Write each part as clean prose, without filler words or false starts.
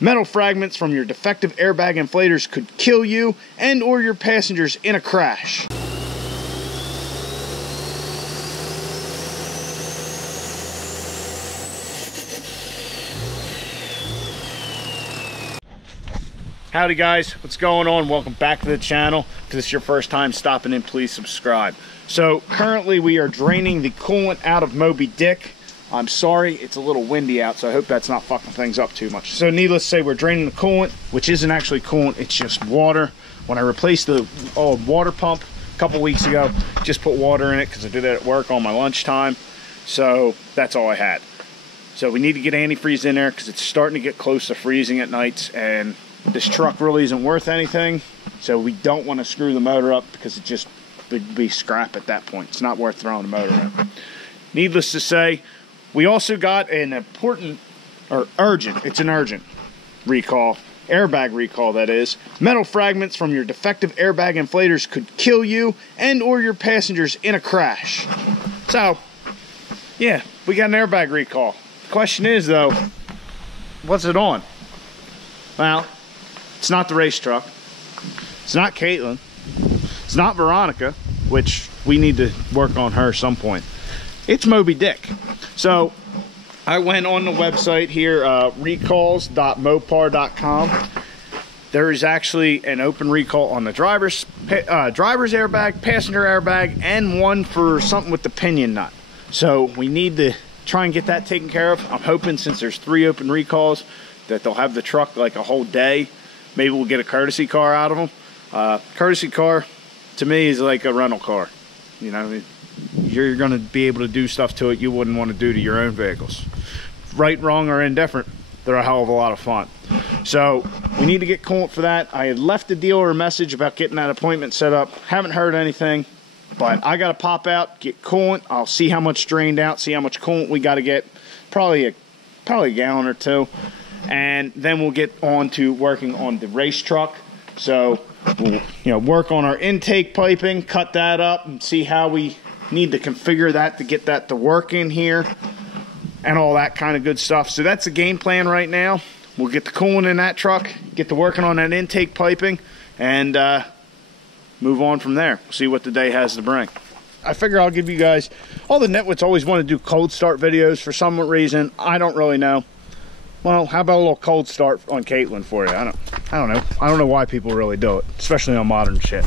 Metal fragments from your defective airbag inflators could kill you and or your passengers in a crash. Howdy guys, what's going on? Welcome back to the channel. If this is your first time stopping in, please subscribe. So currently we are draining the coolant out of Moby Dick. I'm sorry, it's a little windy out, so I hope that's not fucking things up too much. So needless to say, we're draining the coolant, which isn't actually coolant, it's just water. When I replaced the old water pump a couple weeks ago, just put water in it because I did it at work on my lunchtime. So that's all I had. So we need to get antifreeze in there because it's starting to get close to freezing at nights, and this truck really isn't worth anything. So we don't want to screw the motor up because it just would be scrap at that point. It's not worth throwing the motor in. Needless to say, we also got an important, or urgent, it's an urgent recall, airbag recall that is. Metal fragments from your defective airbag inflators could kill you and or your passengers in a crash. So, yeah, we got an airbag recall. The question is though, what's it on? Well, it's not the race truck. It's not Caitlin. It's not Veronica, which we need to work on her some point. It's Moby Dick. So I went on the website here, recalls.mopar.com. There is actually an open recall on the driver's airbag, passenger airbag, and one for something with the pinion nut. So we need to try and get that taken care of. I'm hoping, since there's 3 open recalls, that they'll have the truck like a whole day. Maybe we'll get a courtesy car out of them. Courtesy car to me is like a rental car. You know, you're going to be able to do stuff to it you wouldn't want to do to your own vehicles. Right, wrong, or indifferent, they're a hell of a lot of fun. So we need to get coolant for that. I had left the dealer a message about getting that appointment set up. Haven't heard anything, but I got to pop out, get coolant. I'll see how much drained out, see how much coolant we got to get. Probably a gallon or 2. And then we'll get on to working on the race truck. So we'll work on our intake piping, cut that up, and see how we need to configure that to get that to work in here and all that kind of good stuff. So that's the game plan right now. We'll get the coolant in that truck, get to working on that intake piping, and move on from there. See what the day has to bring. I figure I'll give you guys, all the nitwits always want to do cold start videos for some reason. I don't really know. Well, how about a little cold start on Caitlin for you? I don't know. I don't know why people really do it, especially on modern shit.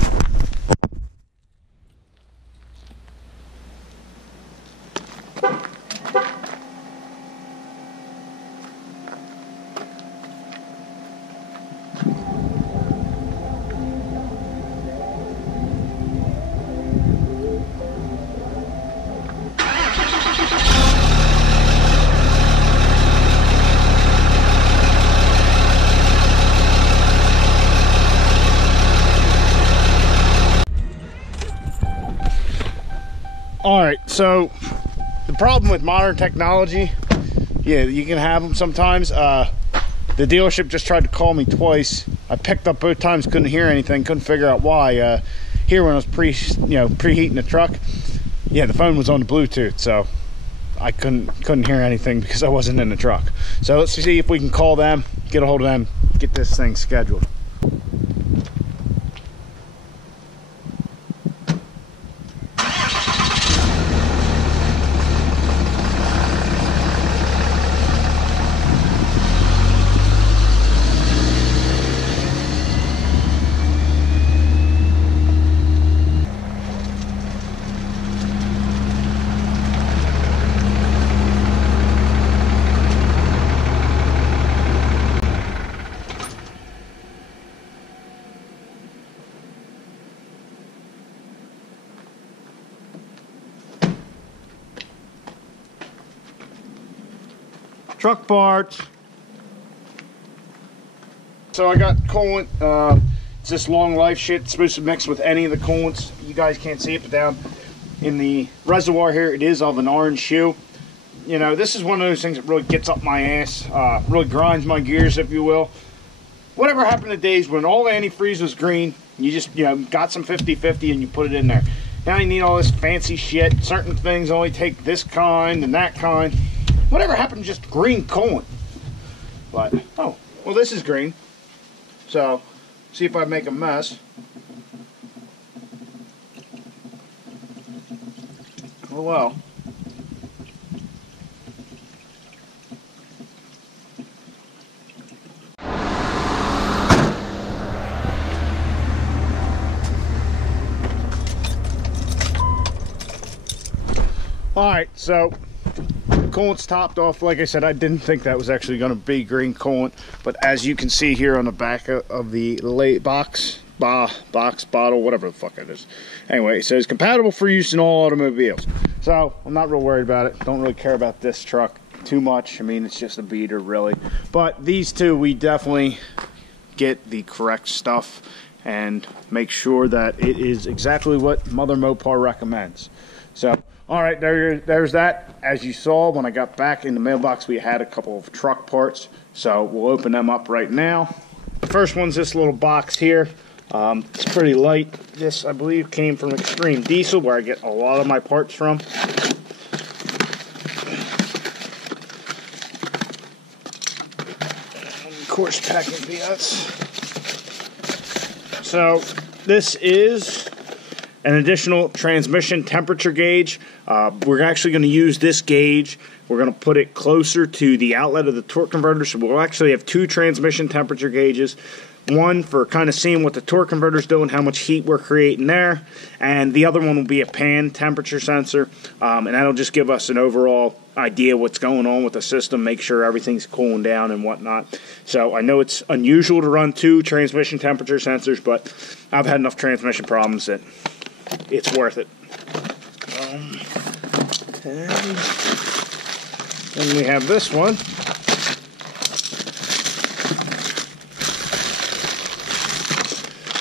Alright, so the problem with modern technology, yeah, you can have them sometimes. The dealership just tried to call me twice. I picked up both times, couldn't hear anything, couldn't figure out why. Here when I was preheating the truck, yeah, the phone was on the Bluetooth, so I couldn't hear anything because I wasn't in the truck. So let's see if we can call them, get a hold of them, get this thing scheduled. Truck parts. So I got coolant. It's this long life shit. It's supposed to mix with any of the coolants. You guys can't see it, but down in the reservoir here, it is of an orange hue. You know, this is one of those things that really gets up my ass, really grinds my gears, if you will. Whatever happened to days when all the antifreeze was green, you just, got some 50-50 and you put it in there. Now you need all this fancy shit. Certain things only take this kind and that kind. Whatever happened to just green coolant? But, oh, Well, this is green. So, see if I make a mess. Oh well. Alright, so coolant's topped off. Like I said, I didn't think that was actually going to be green coolant, but as you can see here on the back of the bottle, whatever the fuck it is. Anyway, it says compatible for use in all automobiles. So I'm not real worried about it. Don't really care about this truck too much. I mean, it's just a beater really. But these two, we definitely get the correct stuff and make sure that it is exactly what Mother Mopar recommends. So all right, there's that. As you saw, when I got back in the mailbox, we had a couple of truck parts. So we'll open them up right now. The first one's this little box here. It's pretty light. This, I believe, came from Extreme Diesel, where I get a lot of my parts from. And of course, packing BS. So this is an additional transmission temperature gauge. We're actually going to use this gauge. We're going to put it closer to the outlet of the torque converter, so we'll actually have two transmission temperature gauges. One for kind of seeing what the torque converter is doing, how much heat we're creating there, and the other one will be a pan temperature sensor, and that'll just give us an overall idea what's going on with the system, make sure everything's cooling down and whatnot. So I know it's unusual to run two transmission temperature sensors, but I've had enough transmission problems that it's worth it. Okay. Then we have this one.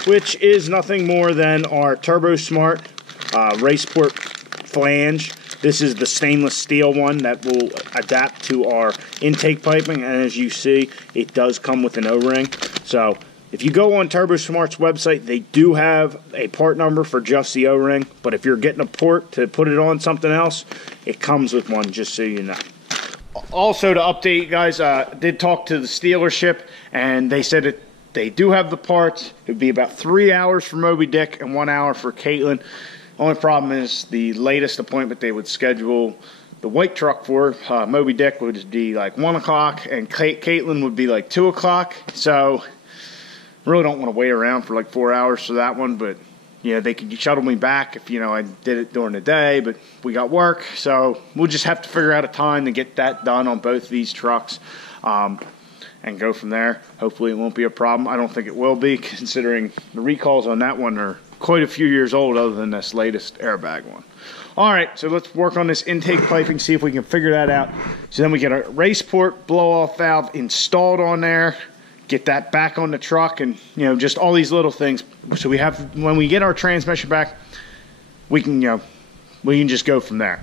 Which is nothing more than our Turbo Smart Raceport flange. This is the stainless steel one that will adapt to our intake piping, and as you see, it does come with an O-ring. So if you go on Turbo Smart's website, they do have a part number for just the O-ring, but if you're getting a port to put it on something else, it comes with one, just so you know. Also, to update you guys, did talk to the dealership, and they said they do have the parts. It would be about 3 hours for Moby Dick and 1 hour for Caitlin. Only problem is the latest appointment they would schedule the white truck for Moby Dick would be like 1 o'clock, and Caitlin would be like 2 o'clock. So really don't want to wait around for like 4 hours for that one, but you know, they could shuttle me back if, you know, I did it during the day, but we got work, so we'll just have to figure out a time to get that done on both these trucks, and go from there. Hopefully it won't be a problem. I don't think it will be, considering the recalls on that one are quite a few years old, other than this latest airbag one. All right, so let's work on this intake piping, see if we can figure that out. So then we get our Raceport blow-off valve installed on there, get that back on the truck, and you know, just all these little things. So we have, when we get our transmission back, we can, you know, we can just go from there.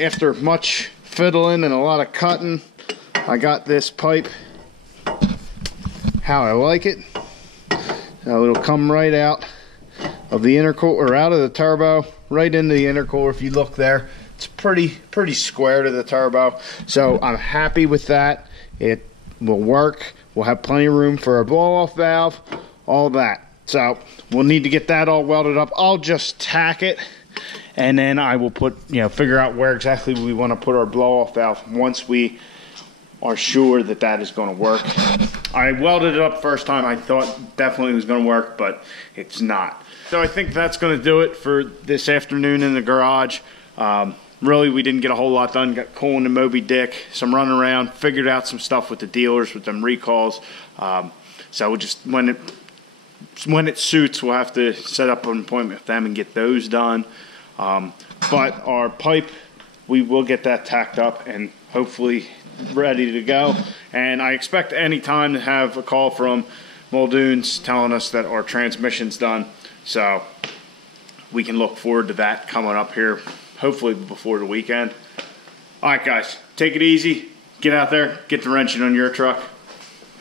After much fiddling and a lot of cutting, I got this pipe how I like it. So it'll come right out of the intercooler, or out of the turbo, right into the intercooler. If you look there, it's pretty square to the turbo. So I'm happy with that. It will work. We'll have plenty of room for a blow-off valve, all that. So we'll need to get that all welded up. I'll just tack it, and then I will put, you know, figure out where exactly we want to put our blow-off valve once we are sure that that is going to work. I welded it up first time. I thought definitely it was going to work, but it's not. So I think that's going to do it for this afternoon in the garage. Really, we didn't get a whole lot done. Got cooling and Moby Dick, some running around, figured out some stuff with the dealers with them recalls. So we just, when when it suits, we'll have to set up an appointment with them and get those done. But our pipe, we will get that tacked up and hopefully ready to go. And I expect any time to have a call from Muldoon's telling us that our transmission's done. So we can look forward to that coming up here, hopefully before the weekend. All right, guys, take it easy. Get out there, get the wrenching on your truck.